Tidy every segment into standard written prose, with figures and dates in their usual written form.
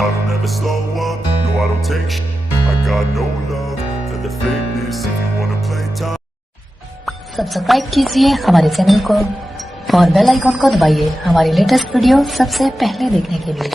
I don't ever slow up, no I don't take shit. I got no love for the fakeness. If you wanna play tough, subscribe कीजिए हमारे channel को और bell icon को दबाइए हमारी latest video सबसे पहले देखने के लिए।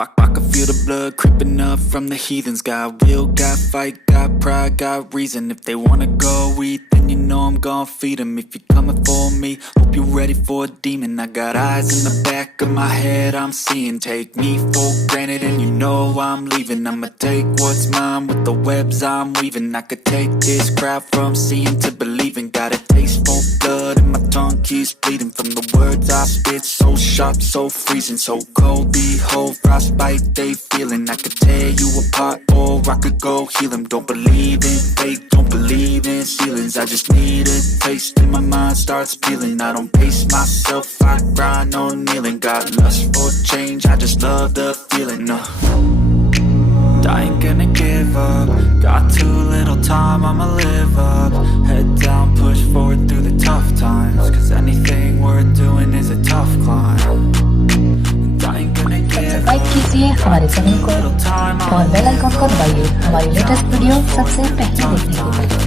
I can feel the blood creeping up from the heathens. Got will, got fight, got pride, got reason. If they wanna go eat, then you know I'm gon' feed them. If you're coming for me, hope you're ready for a demon. I got eyes in the back of my head, I'm seeing. Take me for granted and you know I'm leaving. I'ma take what's mine with the webs I'm weaving. I could take this crowd from seeing to believing. Got a taste for blood and my tongue keeps bleeding. From the words I spit, so sharp, so freezing. So cold, behold, frostbite they feeling. I could tear you apart or I could go heal them. Don't believe in fate, don't believe in ceilings. I just need a taste and my mind starts peeling. I don't pace myself, I grind on kneeling. Got lust for change, I just love the feeling. I ain't gonna give up. Got too little time, I'ma live up. Head down, push forward through the tough times. Cause anything worth doing is a tough climb. Subscribe कीजिए हमारे channel को और bell icon को दबाइए हमारी latest video सबसे पहले देखने के लिए।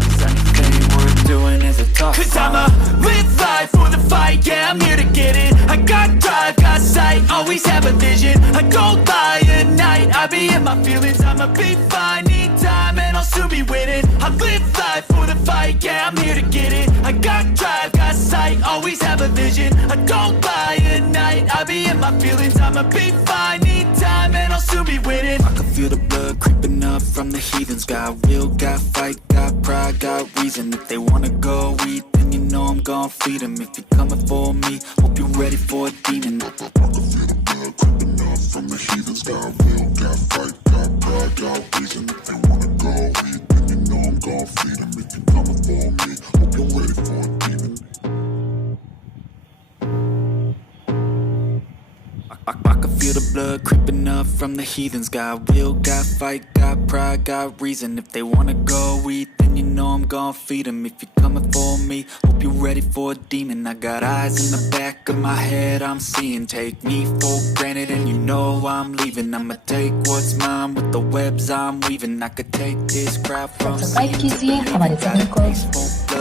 Cause I'ma live life for the fight, yeah, I'm here to get it. I got drive, got sight, always have a vision. I don't lie at night, I be in my feelings. I'ma be fine, need time, and I'll soon be winning. I live life for the fight, yeah, I'm here to get it. I got drive, got sight, always have a vision. I don't lie at night, I be in my feelings. I'ma be fine, need time, and I'll soon be winning. I can feel the blood creeping up from the heathens. Got will, got fight, got pride, got reason. If they wanna go eat, then you know I'm gon' feed them. If you're coming for me, hope you're ready for a demon. I can feel the blood creeping up from the heathens. Got will, got fight, got pride, got reason. If they wanna go eat, then you know I'm gon' feed them. If you're coming for me, hope you're ready for a demon. I can feel the blood creeping up from the heathens. Got will, got fight, got pride, got reason. If they wanna go eat, then you know I'm gon' feed them. If you're coming for me, hope you're ready for a demon. I got eyes in the back of my head, I'm seeing. Take me for granted and you know I'm leaving. I'ma take what's mine with the webs I'm weaving. I could take this crowd from subscribe कीजिए हमारे channel को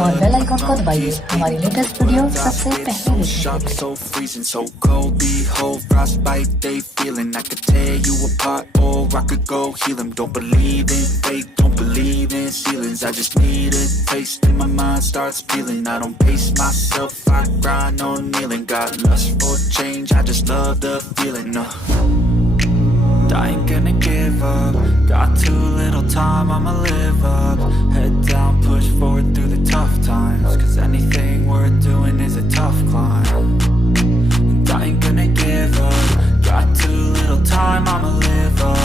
और bell icon को दबाइए हमारी latest video सबसे पहले देखने के so freezing, so cold, behold, frostbite they feeling. I could tear you apart or I could go heal them. Don't believe in fate, don't believe in ceilings. I just need a taste and my mind starts peeling. I don't pace myself, I grind on kneeling. Got lust for change, I just love the feeling. I ain't gonna give up. Got too little time, I'ma live up. Head down, push forward through the tough times. Cause anything worth doing is a tough climb. And I ain't gonna give up. Got too little time, I'ma live up.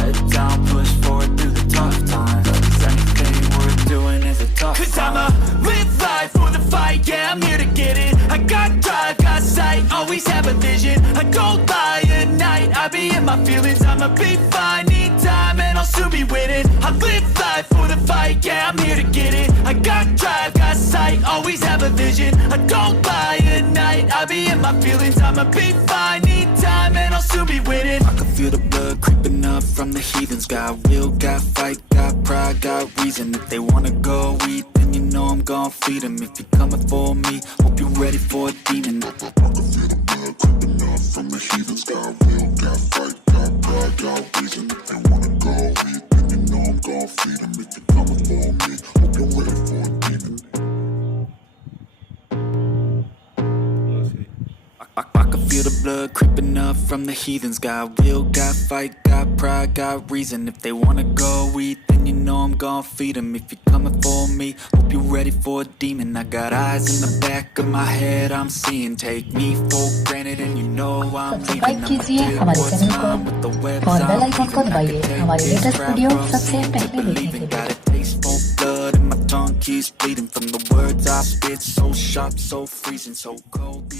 Head down, push forward through the tough times. Cause anything worth doing is a tough climb. Cause I'ma live life for the fight, yeah, I'm here to get it. I got drive, got sight, always have a vision. I don't lie at night, I be in my feelings. I'ma be fine, need time, and I'll soon be winning. I live life for the fight, yeah, I'm here to get it. I got drive, got sight, always have a vision. I don't lie at night, I be in my feelings. I'ma be fine, need time, and I'll soon be winning. I can feel the blood creeping up from the heathens. Got will, got fight, got pride, got reason. If they wanna go eat, then you know I'm gon' feed them. If you're coming for me, hope you're ready for a demon. I can feel the blood creeping up from the heathens. Got will, got fight, got pride, got reason. If they wanna go eat, then you know I'm gon' feed them. If you're coming for me, hope you're ready for a demon. I can feel the blood creeping up from the heathens. Got will, got fight, got pride, got reason. If they wanna go eat, then you know I'm gon' feed them. If you're coming for me, hope you're ready for a demon. I got eyes in the back of my head, I'm seeing. Take me for granted and you know I'm leaving. Subscribe कीजिए हमारे channel को और bell icon को दबाइए हमारी latest video सबसे पहले देखने के लिए। Blood and my tongue keeps bleeding from the words I spit, so sharp, so freezing, so cold.